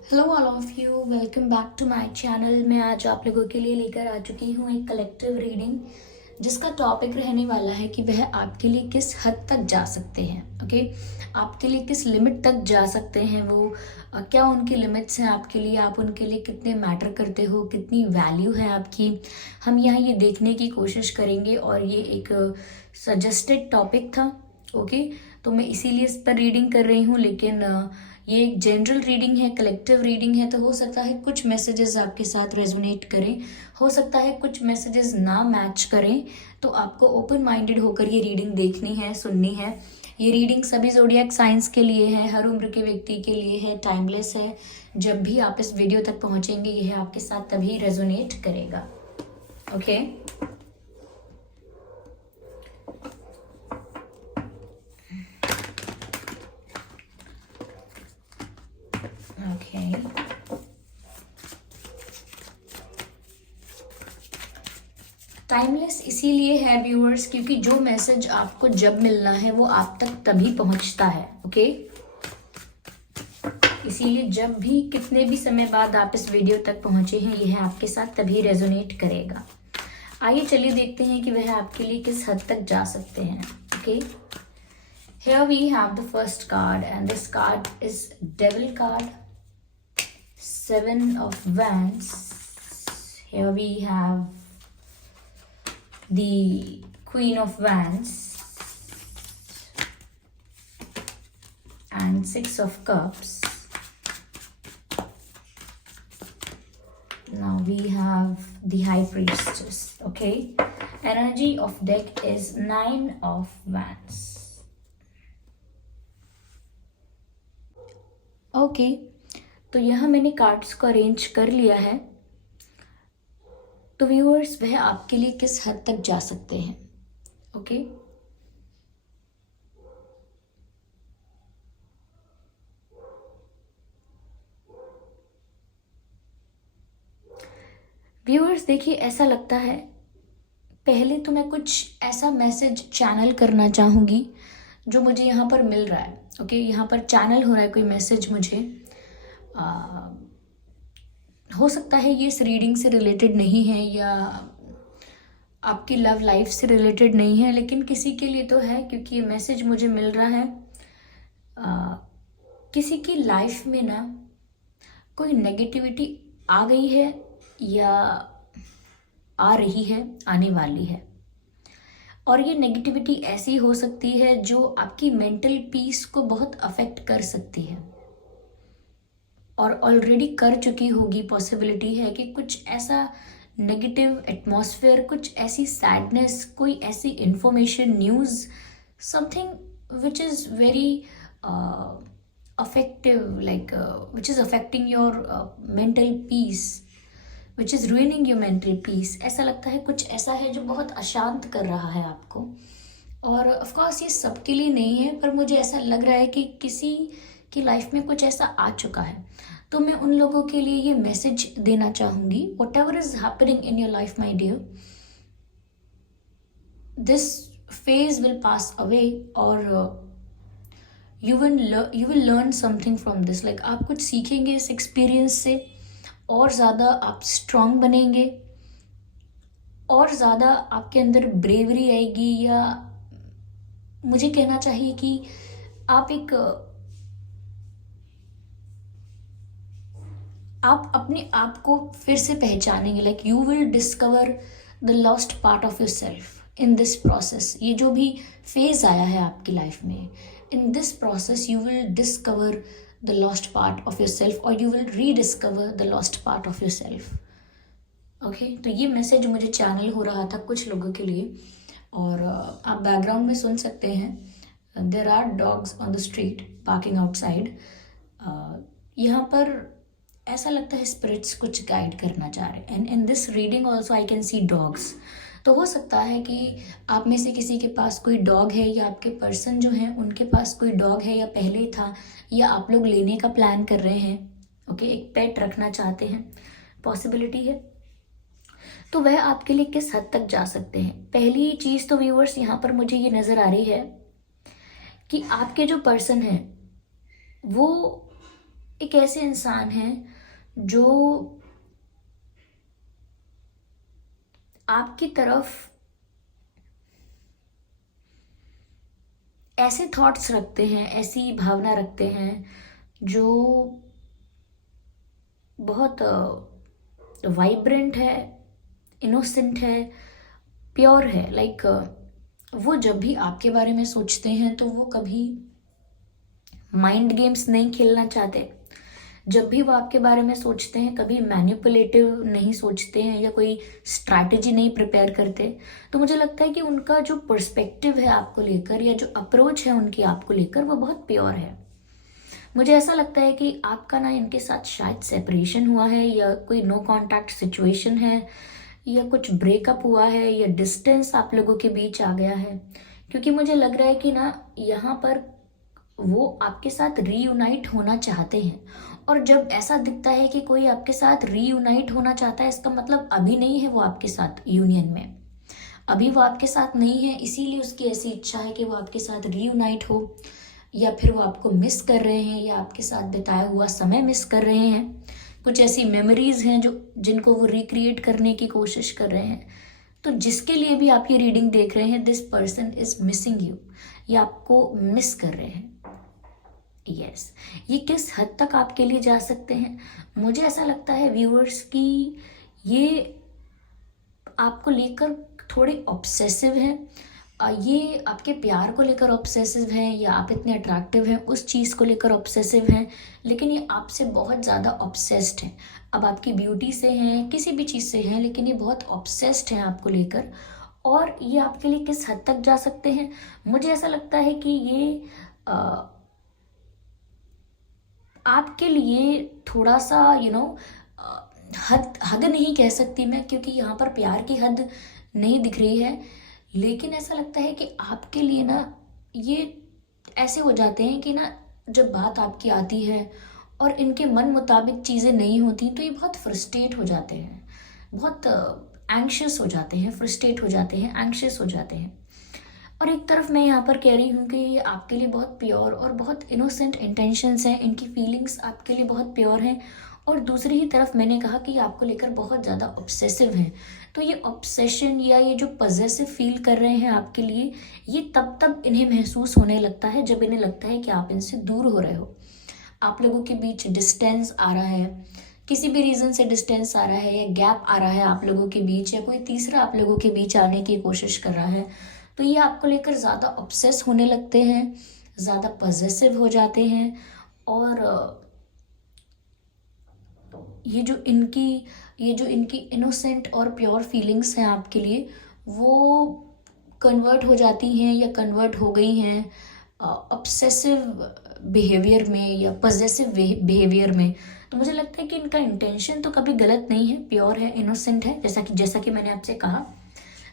Hello all of you, welcome back to my channel. मैं आज आप लोगों के लिए लेकर आ चुकी हूँ एक कलेक्टिव रीडिंग जिसका टॉपिक रहने वाला है कि वह आपके लिए किस हद तक जा सकते हैं। ओके, आपके लिए किस लिमिट तक जा सकते हैं वो, क्या उनकी लिमिट्स हैं आपके लिए, आप उनके लिए कितने मैटर करते हो, कितनी वैल्यू है आपकी। हम यहाँ ये देखने की कोशिश करेंगे और ये एक सजेस्टेड टॉपिक था। ओके, तो मैं इसीलिए इस पर रीडिंग कर रही हूँ, लेकिन ये एक जनरल रीडिंग है, कलेक्टिव रीडिंग है, तो हो सकता है कुछ मैसेजेस आपके साथ रेजोनेट करें, हो सकता है कुछ मैसेजेस ना मैच करें। तो आपको ओपन माइंडेड होकर ये रीडिंग देखनी है, सुननी है। ये रीडिंग सभी ज़ोडिएक साइंस के लिए है, हर उम्र के व्यक्ति के लिए है, टाइमलेस है। जब भी आप इस वीडियो तक पहुंचेंगे यह आपके साथ तभी रेजोनेट करेगा। Okay, okay. टाइमलेस इसीलिए है व्यूअर्स, क्योंकि जो मैसेज आपको जब मिलना है वो आप तक तभी पहुंचता है। ओके, इसीलिए जब भी कितने भी समय बाद आप इस वीडियो तक पहुंचे हैं यह आपके साथ तभी रेजोनेट करेगा। आइए चलिए देखते हैं कि वह आपके लिए किस हद तक जा सकते हैं। Okay, here we have the first card and this card is devil card, 7 of wands. Here we have the queen of wands and 6 of cups. Now we have the high priestess. Okay, energy of deck is 9 of wands. Okay, तो यहाँ मैंने cards को arrange कर लिया है। तो viewers, वह आपके लिए किस हद तक जा सकते हैं। ओके, व्यूअर्स देखिए, ऐसा लगता है पहले तो मैं कुछ ऐसा मैसेज चैनल करना चाहूँगी जो मुझे यहाँ पर मिल रहा है। ओके, यहाँ पर चैनल हो रहा है कोई मैसेज मुझे। हो सकता है ये इस रीडिंग से रिलेटेड नहीं है या आपकी लव लाइफ से रिलेटेड नहीं है, लेकिन किसी के लिए तो है, क्योंकि ये मैसेज मुझे मिल रहा है किसी की लाइफ में ना कोई नेगेटिविटी आ गई है या आ रही है, आने वाली है। और ये नेगेटिविटी ऐसी हो सकती है जो आपकी मेंटल पीस को बहुत अफेक्ट कर सकती है और ऑलरेडी कर चुकी होगी। पॉसिबिलिटी है कि कुछ ऐसा नेगेटिव एटमॉस्फेयर, कुछ ऐसी सैडनेस, कोई ऐसी information, news, something which is very affective, like which is affecting your mental peace, which is ruining your mental peace। ऐसा लगता है कुछ ऐसा है जो बहुत अशांत कर रहा है आपको। और ऑफ कोर्स ये सबके लिए नहीं है, पर मुझे ऐसा लग रहा है कि किसी की लाइफ में कुछ ऐसा आ चुका है। तो मैं उन लोगों के लिए ये मैसेज देना चाहूँगी, whatever is happening in your life my dear, this phase will pass away और you will learn something from this। like आप कुछ सीखेंगे इस एक्सपीरियंस से, और ज़्यादा आप स्ट्रांग बनेंगे, और ज़्यादा आपके अंदर ब्रेवरी आएगी, या मुझे कहना चाहिए कि आप अपने आप को फिर से पहचानेंगे। Like you will discover the lost part of your self in this process. ये जो भी फेज आया है आपकी लाइफ में, in this process you will discover the lost part of yourself or you will rediscover the lost part of yourself। okay, तो ये message मुझे चैनल हो रहा था कुछ लोगों के लिए, और आप बैकग्राउंड में सुन सकते हैं there are dogs on the street parking outside. यहाँ पर ऐसा लगता है स्पिरिट्स कुछ गाइड करना चाह रहे हैं, and in this reading also I can see dogs. तो हो सकता है कि आप में से किसी के पास कोई डॉग है, या आपके पर्सन जो हैं उनके पास कोई डॉग है, या पहले था, या आप लोग लेने का प्लान कर रहे हैं। ओके, एक पेट रखना चाहते हैं, पॉसिबिलिटी है। तो वह आपके लिए किस हद तक जा सकते हैं। पहली चीज़ तो व्यूअर्स यहाँ पर मुझे ये नज़र आ रही है कि आपके जो पर्सन हैं वो एक ऐसे इंसान हैं जो आपकी तरफ ऐसे थॉट्स रखते हैं, ऐसी भावना रखते हैं जो बहुत वाइब्रेंट है, इनोसेंट है, प्योर है। लाइक वो जब भी आपके बारे में सोचते हैं तो वो कभी माइंड गेम्स नहीं खेलना चाहते। जब भी वो आपके बारे में सोचते हैं कभी मैनिपुलेटिव नहीं सोचते हैं या कोई स्ट्रैटेजी नहीं प्रिपेयर करते। तो मुझे लगता है कि उनका जो पर्सपेक्टिव है आपको लेकर या जो अप्रोच है उनकी आपको लेकर वो बहुत प्योर है। मुझे ऐसा लगता है कि आपका ना इनके साथ शायद सेपरेशन हुआ है या कोई नो कांटेक्ट सिचुएशन है या कुछ ब्रेकअप हुआ है या डिस्टेंस आप लोगों के बीच आ गया है, क्योंकि मुझे लग रहा है कि ना यहाँ पर वो आपके साथ रीयूनाइट होना चाहते हैं। और जब ऐसा दिखता है कि कोई आपके साथ रीयूनाइट होना चाहता है, इसका मतलब अभी नहीं है वो आपके साथ यूनियन में, अभी वो आपके साथ नहीं है, इसीलिए उसकी ऐसी इच्छा है कि वो आपके साथ रीयूनाइट हो, या फिर वो आपको मिस कर रहे हैं या आपके साथ बिताया हुआ समय मिस कर रहे हैं। कुछ ऐसी मेमोरीज हैं जो जिनको वो रिक्रिएट करने की कोशिश कर रहे हैं। तो जिसके लिए भी आप ये रीडिंग देख रहे हैं, this person is missing you, या आपको मिस कर रहे हैं। यस, ये किस हद तक आपके लिए जा सकते हैं, मुझे ऐसा लगता है व्यूअर्स की ये आपको लेकर थोड़े ऑब्सेसिव हैं। ये आपके प्यार को लेकर ऑब्सेसिव हैं या आप इतने अट्रैक्टिव हैं उस चीज़ को लेकर ऑब्सेसिव हैं, लेकिन ये आपसे बहुत ज़्यादा ऑब्सेस्ड हैं। अब आपकी ब्यूटी से हैं, किसी भी चीज़ से हैं, लेकिन ये बहुत ऑब्सेस्ड हैं आपको लेकर। और ये आपके लिए किस हद तक जा सकते हैं, मुझे ऐसा लगता है कि ये आपके लिए थोड़ा सा हद नहीं कह सकती मैं, क्योंकि यहाँ पर प्यार की हद नहीं दिख रही है, लेकिन ऐसा लगता है कि आपके लिए ना ये ऐसे हो जाते हैं कि ना जब बात आपकी आती है और इनके मन मुताबिक चीज़ें नहीं होती तो ये बहुत फ्रस्ट्रेट हो जाते हैं, बहुत एंग्शियस हो जाते हैं, फ्रस्ट्रेट हो जाते हैं, एंग्शियस हो जाते हैं। और एक तरफ मैं यहाँ पर कह रही हूँ कि ये आपके लिए बहुत प्योर और बहुत इनोसेंट इंटेंशंस हैं, इनकी फीलिंग्स आपके लिए बहुत प्योर हैं। और दूसरी ही तरफ मैंने कहा कि ये आपको लेकर बहुत ज़्यादा ऑब्सेसिव हैं। तो ये ऑब्सेशन या ये जो पजेसिव फील कर रहे हैं आपके लिए, ये तब इन्हें महसूस होने लगता है जब इन्हें लगता है कि आप इनसे दूर हो रहे हो, आप लोगों के बीच डिस्टेंस आ रहा है, किसी भी रीज़न से डिस्टेंस आ रहा है या गैप आ रहा है आप लोगों के बीच, या कोई तीसरा आप लोगों के बीच आने की कोशिश कर रहा है। तो ये आपको लेकर ज़्यादा ऑब्सेस होने लगते हैं, ज़्यादा पजेसिव हो जाते हैं। और ये जो इनकी इनोसेंट और प्योर फीलिंग्स हैं आपके लिए, वो कन्वर्ट हो जाती हैं या कन्वर्ट हो गई हैं ऑब्सेसिव बिहेवियर में या पजेसिव बिहेवियर में। तो मुझे लगता है कि इनका इंटेंशन तो कभी गलत नहीं है, प्योर है, इनोसेंट है, जैसा कि मैंने आपसे कहा,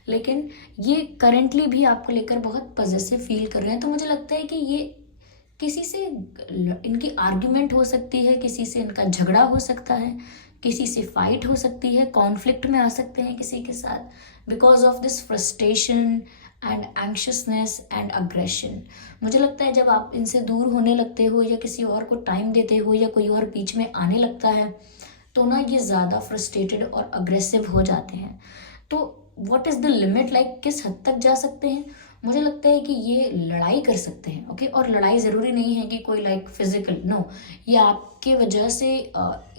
लेकिन ये करेंटली भी आपको लेकर बहुत पजेसिव फील कर रहे हैं। तो मुझे लगता है कि ये किसी से इनकी आर्ग्यूमेंट हो सकती है, किसी से इनका झगड़ा हो सकता है, किसी से फाइट हो सकती है, कॉन्फ्लिक्ट में आ सकते हैं किसी के साथ because of this frustration and anxiousness and aggression. मुझे लगता है जब आप इनसे दूर होने लगते हो या किसी और को टाइम देते हो या कोई और बीच में आने लगता है तो ना ये ज़्यादा फ्रस्ट्रेटेड और अग्रेसिव हो जाते हैं। तो what is the limit, like किस हद तक जा सकते हैं, मुझे लगता है कि ये लड़ाई कर सकते हैं। ओके, और लड़ाई ज़रूरी नहीं है कि कोई लाइक फिजिकल, नो, ये आपके वजह से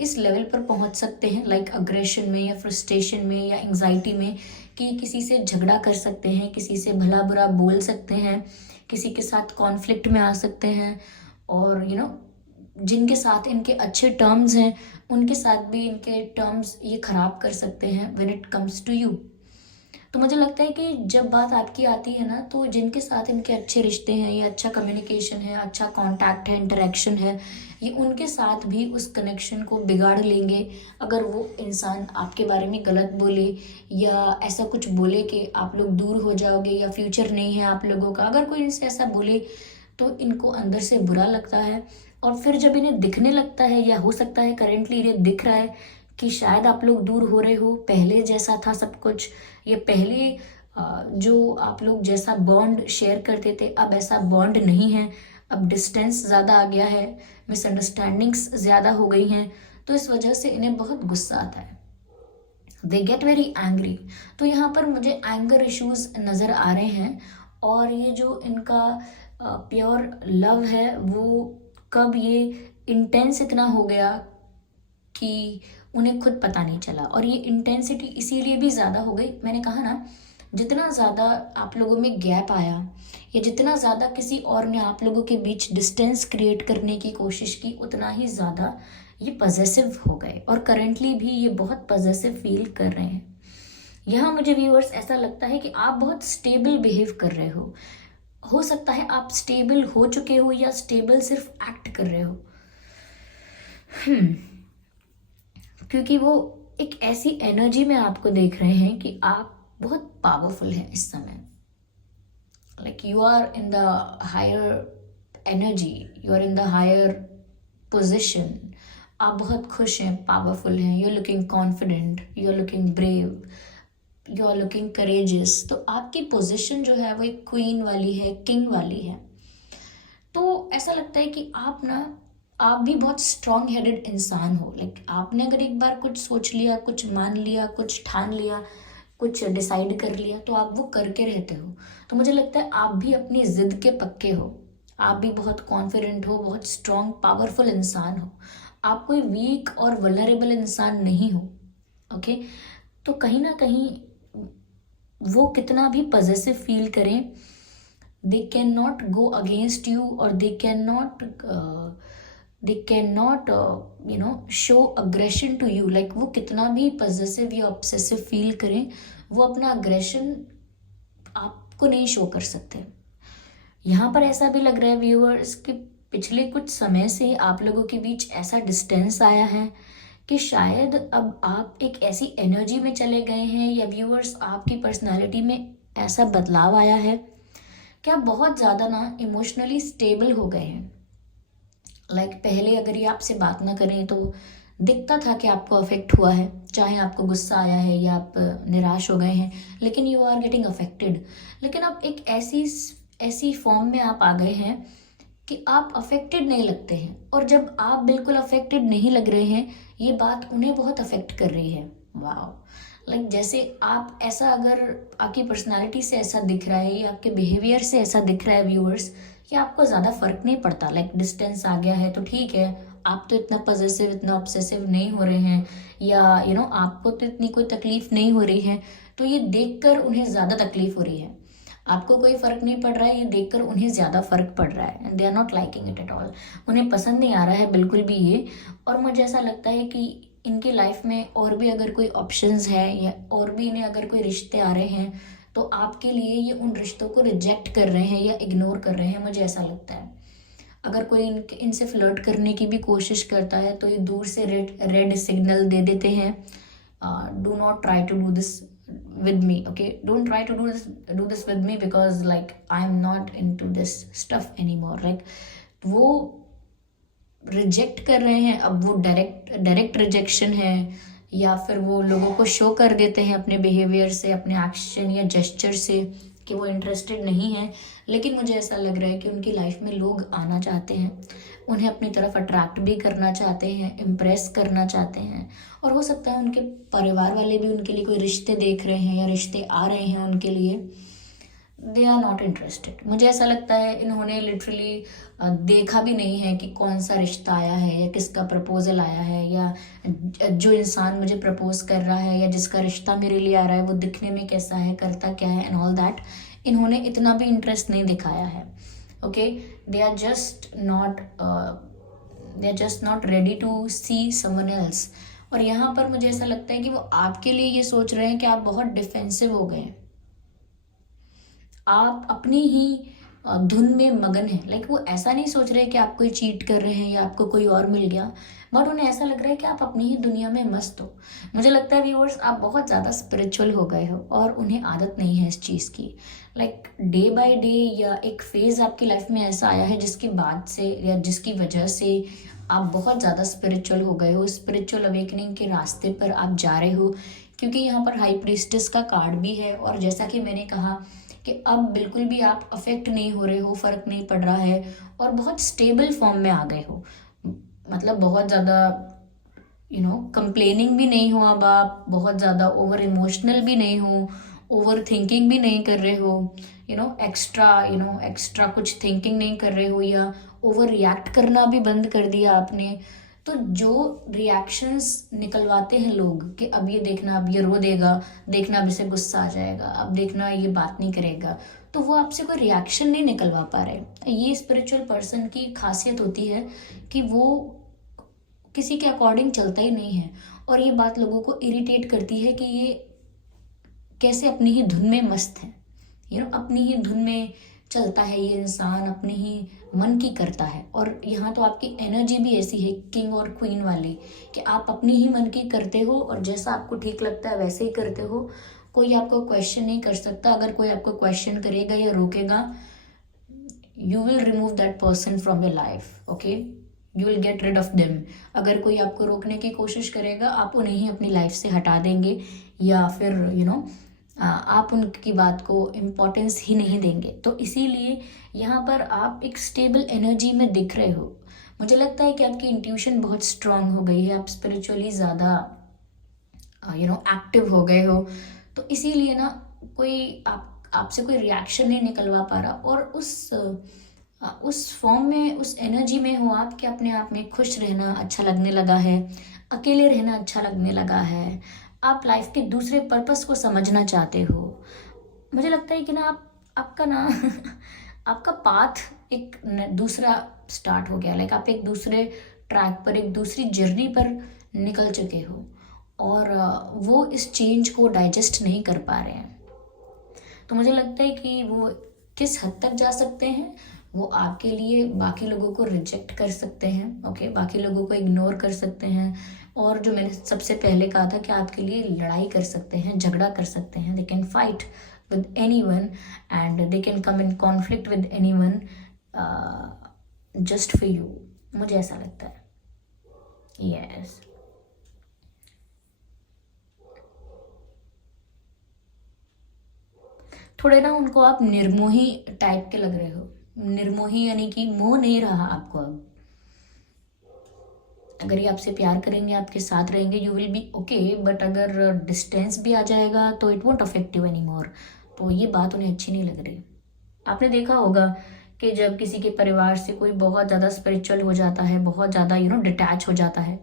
इस लेवल पर पहुंच सकते हैं लाइक अग्रेशन में या फ्रस्ट्रेशन में या एंग्जाइटी में, कि किसी से झगड़ा कर सकते हैं, किसी से भला बुरा बोल सकते हैं, किसी के साथ कॉन्फ्लिक्ट में आ सकते हैं। और जिनके साथ इनके अच्छे टर्म्स हैं उनके साथ भी इनके टर्म्स ये ख़राब कर सकते हैं when it comes to you. तो मुझे लगता है कि जब बात आपकी आती है ना, तो जिनके साथ इनके अच्छे रिश्ते हैं या अच्छा कम्युनिकेशन है, अच्छा कांटेक्ट है, इंटरेक्शन है, ये उनके साथ भी उस कनेक्शन को बिगाड़ लेंगे अगर वो इंसान आपके बारे में गलत बोले या ऐसा कुछ बोले कि आप लोग दूर हो जाओगे या फ्यूचर नहीं है आप लोगों का। अगर कोई इनसे ऐसा बोले तो इनको अंदर से बुरा लगता है, और फिर जब इन्हें दिखने लगता है, या हो सकता है करेंटली इन्हें दिख रहा है कि शायद आप लोग दूर हो रहे हो, पहले जैसा था सब कुछ, ये पहले जो आप लोग जैसा बॉन्ड शेयर करते थे अब ऐसा बॉन्ड नहीं है, अब डिस्टेंस ज़्यादा आ गया है, मिसअंडरस्टैंडिंग्स ज़्यादा हो गई हैं, तो इस वजह से इन्हें बहुत गुस्सा आता है, दे गेट वेरी एंग्री। तो यहाँ पर मुझे एंगर इश्यूज नज़र आ रहे हैं, और ये जो इनका प्योर लव है वो कब ये इंटेंस इतना हो गया कि उन्हें खुद पता नहीं चला। और ये इंटेंसिटी इसीलिए भी ज़्यादा हो गई, मैंने कहा ना, जितना ज़्यादा आप लोगों में गैप आया या जितना ज़्यादा किसी और ने आप लोगों के बीच डिस्टेंस क्रिएट करने की कोशिश की, उतना ही ज़्यादा ये पजेसिव हो गए, और करंटली भी ये बहुत पजेसिव फील कर रहे हैं। यहाँ मुझे व्यूअर्स ऐसा लगता है कि आप बहुत स्टेबल बिहेव कर रहे हो सकता है आप स्टेबल हो चुके हो या स्टेबल सिर्फ एक्ट कर रहे हो। क्योंकि वो एक ऐसी एनर्जी में आपको देख रहे हैं कि आप बहुत पावरफुल हैं इस समय, like you are in the higher energy, you are in the higher position, आप बहुत खुश हैं, पावरफुल हैं, you are looking confident, you are looking brave, you are looking courageous. तो आपकी पोजीशन जो है वो एक क्वीन वाली है, किंग वाली है। तो ऐसा लगता है कि आप भी बहुत स्ट्रॉन्ग हेडेड इंसान हो। लाइक आपने अगर एक बार कुछ सोच लिया, कुछ मान लिया, कुछ ठान लिया, कुछ डिसाइड कर लिया, तो आप वो करके रहते हो। तो मुझे लगता है आप भी अपनी जिद के पक्के हो, आप भी बहुत कॉन्फिडेंट हो, बहुत स्ट्रॉन्ग पावरफुल इंसान हो, आप कोई वीक और वल्नरेबल इंसान नहीं हो। ओके, तो कहीं ना कहीं वो कितना भी पॉजिटिव फील करें, they can not go against you, और they can not show aggression to you. Like वो कितना भी पॉजिटिव या ऑब्सेसिव फील करें, वो अपना अग्रेशन आपको नहीं शो कर सकते। यहाँ पर ऐसा भी लग रहा है व्यूअर्स कि पिछले कुछ समय से आप लोगों के बीच ऐसा डिस्टेंस आया है कि शायद अब आप एक ऐसी एनर्जी में चले गए हैं, या व्यूअर्स आपकी पर्सनालिटी में ऐसा बदलाव आया है कि आप बहुत ज़्यादा ना इमोशनली स्टेबल हो गए हैं। लाइक पहले अगर ये आपसे बात ना करें तो दिखता था कि आपको अफेक्ट हुआ है, चाहे आपको गुस्सा आया है या आप निराश हो गए हैं, लेकिन यू आर गेटिंग अफेक्टेड। लेकिन अब एक ऐसी फॉर्म में आप आ गए हैं कि आप अफेक्टेड नहीं लगते हैं, और जब आप बिल्कुल अफेक्टेड नहीं लग रहे हैं, ये बात उन्हें बहुत अफेक्ट कर रही है। वाओ, लाइक जैसे आप ऐसा, अगर आपकी पर्सनालिटी से ऐसा दिख रहा है या आपके बिहेवियर से ऐसा दिख रहा है व्यूअर्स, कि आपको ज़्यादा फर्क नहीं पड़ता, लाइक डिस्टेंस आ गया है तो ठीक है, आप तो इतना पॉजिटिव, इतना ऑब्सेसिव नहीं हो रहे हैं, या आपको तो इतनी कोई तकलीफ नहीं हो रही है, तो ये देखकर उन्हें ज़्यादा तकलीफ हो रही है। आपको कोई फ़र्क नहीं पड़ रहा है, ये देखकर उन्हें ज़्यादा फ़र्क पड़ रहा है, and they are not liking it at all. उन्हें पसंद नहीं आ रहा है बिल्कुल भी ये। और मुझे ऐसा लगता है कि इनकी लाइफ में और भी अगर कोई ऑप्शंस है, या और भी इन्हें अगर कोई रिश्ते आ रहे हैं, तो आपके लिए ये उन रिश्तों को रिजेक्ट कर रहे हैं या इग्नोर कर रहे हैं, मुझे ऐसा लगता है। अगर कोई इनसे फ्लर्ट करने की भी कोशिश करता है, तो ये दूर से रेड सिग्नल दे देते हैं, do not try to do this with me, okay, don't try to do this with me, because like I'm not into this stuff anymore। like वो रिजेक्ट कर रहे हैं। अब वो डायरेक्ट रिजेक्शन है, या फिर वो लोगों को शो कर देते हैं अपने बिहेवियर से, अपने एक्शन या जेस्चर से, कि वो इंटरेस्टेड नहीं है। लेकिन मुझे ऐसा लग रहा है कि उनकी लाइफ में लोग आना चाहते हैं, उन्हें अपनी तरफ अट्रैक्ट भी करना चाहते हैं, इम्प्रेस करना चाहते हैं, और हो सकता है उनके परिवार वाले भी उनके लिए कोई रिश्ते देख रहे हैं या रिश्ते आ रहे हैं उनके लिए। They are not interested. मुझे ऐसा लगता है इन्होंने लिटरली देखा भी नहीं है कि कौन सा रिश्ता आया है, या किसका प्रपोजल आया है, या जो इंसान मुझे प्रपोज कर रहा है या जिसका रिश्ता मेरे लिए आ रहा है वो दिखने में कैसा है, करता क्या है, एंड ऑल दैट। इन्होंने इतना भी इंटरेस्ट नहीं दिखाया है। Okay, they are just not ready to see someone else. और यहाँ पर मुझे ऐसा लगता है कि वो आपके लिए ये सोच रहे हैं कि आप बहुत डिफेंसिव हो गए हैं, आप अपनी ही धुन में मगन है। लाइक वो ऐसा नहीं सोच रहे कि आप कोई चीट कर रहे हैं या आपको कोई और मिल गया, बट उन्हें ऐसा लग रहा है कि आप अपनी ही दुनिया में मस्त हो। मुझे लगता है व्यूअर्स, आप बहुत ज़्यादा स्पिरिचुअल हो गए हो, और उन्हें आदत नहीं है इस चीज़ की। लाइक डे बाय डे, या एक फेज़ आपकी लाइफ में ऐसा आया है जिसके बाद से या जिसकी वजह से आप बहुत ज़्यादा स्पिरिचुअल हो गए हो, स्पिरिचुअल अवेकनिंग के रास्ते पर आप जा रहे हो। क्योंकि यहाँ पर हाई प्रीस्टेस का कार्ड भी है, और जैसा कि मैंने कहा कि अब बिल्कुल भी आप अफेक्ट नहीं हो रहे हो, फर्क नहीं पड़ रहा है और बहुत स्टेबल फॉर्म में आ गए हो। मतलब बहुत ज़्यादा कंप्लेनिंग भी नहीं हो, अब आप बहुत ज़्यादा ओवर इमोशनल भी नहीं हो, ओवर थिंकिंग भी नहीं कर रहे हो, एक्स्ट्रा कुछ थिंकिंग नहीं कर रहे हो, या ओवर रिएक्ट करना भी बंद कर दिया आपने। तो जो रिएक्शंस निकलवाते हैं लोग कि अब ये देखना, अब ये रो देगा, देखना अब इसे गुस्सा आ जाएगा, अब देखना ये बात नहीं करेगा, तो वो आपसे कोई रिएक्शन नहीं निकलवा पा रहे। ये स्पिरिचुअल पर्सन की खासियत होती है कि वो किसी के अकॉर्डिंग चलता ही नहीं है। और ये बात लोगों को इरिटेट करती है कि ये कैसे अपनी ही धुन में मस्त है, अपनी ही धुन में चलता है ये इंसान, अपने ही मन की करता है। और यहाँ तो आपकी एनर्जी भी ऐसी है किंग और क्वीन वाली कि आप अपनी ही मन की करते हो और जैसा आपको ठीक लगता है वैसे ही करते हो। कोई आपको क्वेश्चन नहीं कर सकता। अगर कोई आपको क्वेश्चन करेगा या रोकेगा, you will remove that person from your life, okay, you will get rid of them. अगर कोई आपको रोकने की कोशिश करेगा, आप उन्हें ही अपनी लाइफ से हटा देंगे, या फिर आप उनकी बात को इम्पोर्टेंस ही नहीं देंगे। तो इसीलिए यहाँ पर आप एक स्टेबल एनर्जी में दिख रहे हो। मुझे लगता है कि आपकी इंट्यूशन बहुत स्ट्रांग हो गई है, आप स्पिरिचुअली ज़्यादा एक्टिव हो गए हो। तो इसीलिए ना कोई आपसे कोई रिएक्शन नहीं निकलवा पा रहा, और उस फॉर्म में, उस एनर्जी में हो आप कि अपने आप में खुश रहना अच्छा लगने लगा है, अकेले रहना अच्छा लगने लगा है, आप लाइफ के दूसरे पर्पस को समझना चाहते हो। मुझे लगता है कि ना आपका ना आपका पाथ एक दूसरा स्टार्ट हो गया, लाइक आप एक दूसरे ट्रैक पर, एक दूसरी जर्नी पर निकल चुके हो, और वो इस चेंज को डाइजेस्ट नहीं कर पा रहे हैं। तो मुझे लगता है कि वो किस हद तक जा सकते हैं, वो आपके लिए बाकी लोगों को रिजेक्ट कर सकते हैं, ओके, बाकी लोगों को इग्नोर कर सकते हैं, और जो मैंने सबसे पहले कहा था कि आपके लिए लड़ाई कर सकते हैं, झगड़ा कर सकते हैं। They can fight with anyone and they can come in conflict with anyone just for you. मुझे ऐसा लगता है। यस थोड़े ना उनको आप निर्मोही टाइप के लग रहे हो। निर्मोही यानी कि मोह नहीं रहा आपको अब। अगर ये आपसे प्यार करेंगे, आपके साथ रहेंगे, you will be okay, but अगर डिस्टेंस भी आ जाएगा तो it won't affect you any more. तो ये बात उन्हें अच्छी नहीं लग रही। आपने देखा होगा कि जब किसी के परिवार से कोई बहुत ज़्यादा स्पिरिचुअल हो जाता है, बहुत ज़्यादा डिटैच हो जाता है,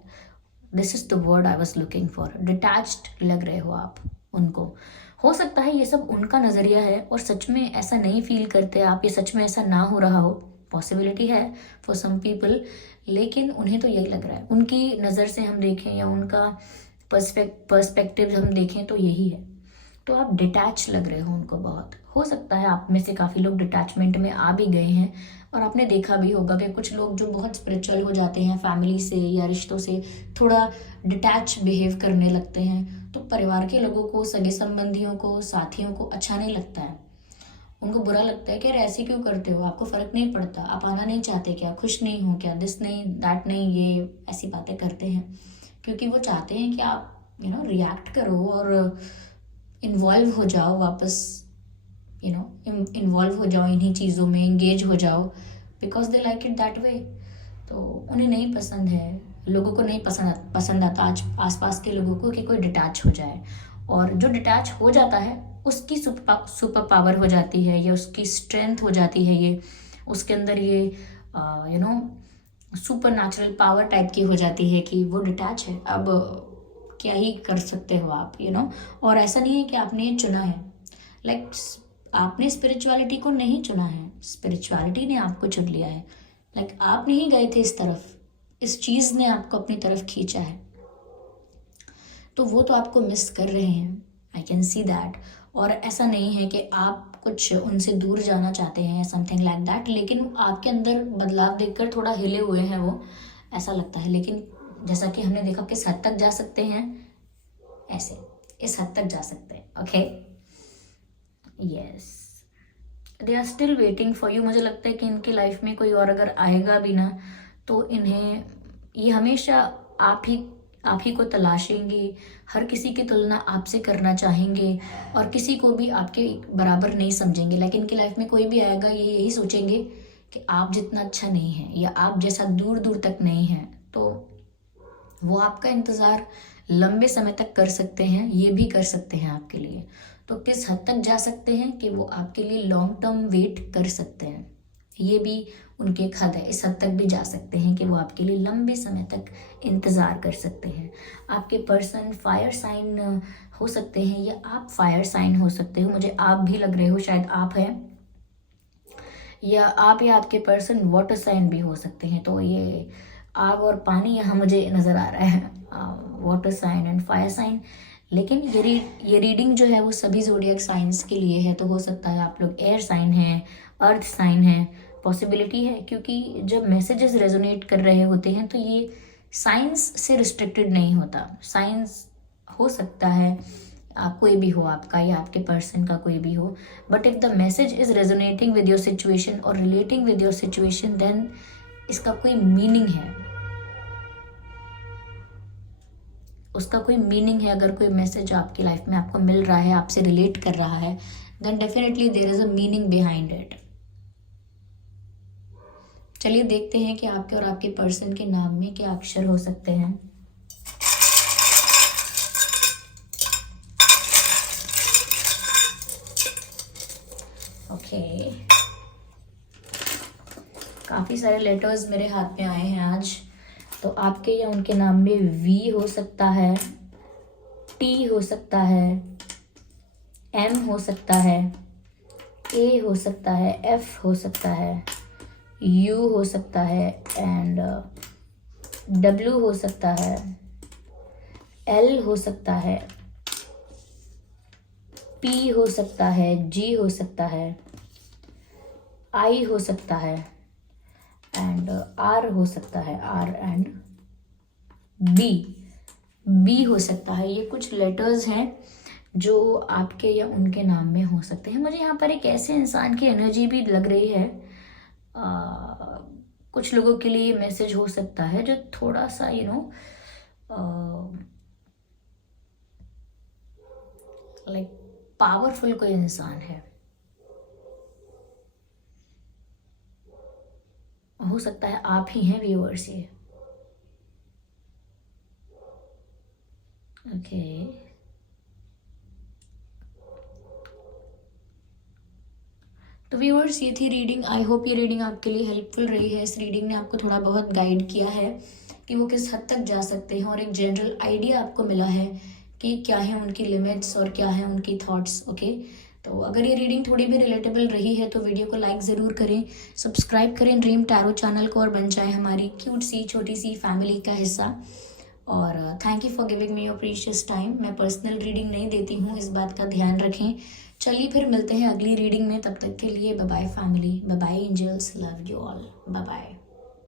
this is the word I was looking for, detached लग रहे हो आप उनको। हो सकता है ये सब उनका नज़रिया है और सच में ऐसा नहीं फील करते आप, ये सच में ऐसा ना हो रहा हो, पॉसिबिलिटी है फॉर सम पीपल, लेकिन उन्हें तो यही लग रहा है। उनकी नज़र से हम देखें या उनका पर्सपेक्टिव हम देखें तो यही है। तो आप डिटैच लग रहे हो उनको बहुत। हो सकता है आप में से काफ़ी लोग डिटैचमेंट में आ भी गए हैं, और आपने देखा भी होगा कि कुछ लोग जो बहुत स्पिरिचुअल हो जाते हैं, फैमिली से या रिश्तों से थोड़ा डिटैच बिहेव करने लगते हैं, तो परिवार के लोगों को, सगे संबंधियों को, साथियों को अच्छा नहीं लगता है। उनको बुरा लगता है कि यार ऐसे क्यों करते हो, आपको फ़र्क नहीं पड़ता, आप आना नहीं चाहते क्या, खुश नहीं हो क्या, दिस नहीं दैट नहीं, ये ऐसी बातें करते हैं क्योंकि वो चाहते हैं कि आप रिएक्ट करो और इन्वॉल्व हो जाओ वापस, इन्वॉल्व हो जाओ इन्हीं चीज़ों में, इंगेज हो जाओ, because they like it that way. तो उन्हें नहीं पसंद है, लोगों को नहीं पसंद आता आज आसपास के लोगों को कि कोई डिटैच हो जाए। और जो डिटैच हो जाता है उसकी सुपर पावर हो जाती है, या उसकी स्ट्रेंथ हो जाती है, ये उसके अंदर ये सुपर नेचुरल पावर टाइप की हो जाती है कि वो डिटैच है। अब क्या ही कर सकते हो आप, और ऐसा नहीं है कि आपने ये चुना है, लाइक आपने स्पिरिचुअलिटी को नहीं चुना है, स्पिरिचुअलिटी ने आपको चुन लिया है। लाइक आप नहीं गए थे इस तरफ, इस चीज़ ने आपको अपनी तरफ खींचा है। तो वो तो आपको मिस कर रहे हैं, आई कैन सी दैट। और ऐसा नहीं है कि आप कुछ उनसे दूर जाना चाहते हैं, समथिंग लाइक दैट, लेकिन आपके अंदर बदलाव देखकर थोड़ा हिले हुए हैं वो, ऐसा लगता है। लेकिन जैसा कि हमने देखा किस हद तक जा सकते हैं, ऐसे इस हद तक जा सकते हैं, okay. Yes, they are still waiting for you. मुझे लगता है कि इनकी लाइफ में कोई और अगर आएगा भी ना, तो इन्हें ये हमेशा आप ही को तलाशेंगे, हर किसी की तुलना आपसे करना चाहेंगे और किसी को भी आपके बराबर नहीं समझेंगे। लेकिन इनकी लाइफ में कोई भी आएगा ये यही सोचेंगे कि आप जितना अच्छा नहीं है या आप जैसा दूर दूर तक नहीं है। तो वो आपका इंतज़ार लंबे समय तक कर सकते हैं, ये भी कर सकते हैं आपके लिए। तो किस हद तक जा सकते हैं कि वो आपके लिए लॉन्ग टर्म वेट कर सकते हैं, ये भी उनके एक हद है। इस हद तक भी जा सकते हैं कि वो आपके लिए लंबे समय तक इंतज़ार कर सकते हैं। आपके पर्सन फायर साइन हो सकते हैं या आप फायर साइन हो सकते हो। मुझे आप भी लग रहे हो, शायद आप हैं, या आप या आपके पर्सन वाटर साइन भी हो सकते हैं। तो ये आग और पानी यहाँ मुझे नज़र आ रहा है, water sign and fire sign. लेकिन ये रीडिंग जो है वो सभी ज़ोडिएक साइंस के लिए है। तो हो सकता है आप लोग एयर साइन हैं, अर्थ साइन है, पॉसिबिलिटी है, क्योंकि जब मैसेजेस रेजोनेट कर रहे होते हैं तो ये साइंस से रिस्ट्रिक्टेड नहीं होता। साइंस हो सकता है कोई भी हो, आपका या आपके पर्सन का कोई भी हो, but if the message is resonating with your situation और relating with your situation, then इसका कोई मीनिंग है, उसका कोई मीनिंग है। अगर कोई मैसेज आपकी लाइफ में आपको मिल रहा है, आपसे रिलेट कर रहा है, then definitely there is a meaning behind it. चलिए देखते हैं कि आपके और आपके पर्सन के नाम में क्या अक्षर हो सकते हैं। ओके, काफ़ी सारे लेटर्स मेरे हाथ में आए हैं आज। तो आपके या उनके नाम में वी हो सकता है, टी हो सकता है, एम हो सकता है, ए हो सकता है, एफ हो सकता है, यू हो सकता है एंड डब्ल्यू हो सकता है, एल हो सकता है, पी हो सकता है, जी हो सकता है, आई हो सकता है एंड आर हो सकता है, आर एंड बी हो सकता है। ये कुछ लेटर्स हैं जो आपके या उनके नाम में हो सकते हैं। मुझे यहाँ पर एक ऐसे इंसान की एनर्जी भी लग रही है। कुछ लोगों के लिए मैसेज हो सकता है जो थोड़ा सा लाइक पावरफुल कोई इंसान है, हो सकता है आप ही हैं व्यूअर्स ये। ओके, तो व्यूअर्स ये थी रीडिंग। आई होप ये रीडिंग आपके लिए हेल्पफुल रही है। इस रीडिंग ने आपको थोड़ा बहुत गाइड किया है कि वो किस हद तक जा सकते हैं और एक जनरल आइडिया आपको मिला है कि क्या है उनकी लिमिट्स और क्या है उनकी थॉट्स। ओके, तो अगर ये रीडिंग थोड़ी भी रिलेटेबल रही है तो वीडियो को लाइक ज़रूर करें, सब्सक्राइब करें ड्रीम टैरो चैनल को और बन जाए हमारी क्यूट सी छोटी सी फैमिली का हिस्सा। और thank you for giving me your precious time. मैं पर्सनल रीडिंग नहीं देती हूँ, इस बात का ध्यान रखें। चलिए फिर मिलते हैं अगली रीडिंग में, तब तक के लिए bye bye family, bye bye angels, love you all, bye bye.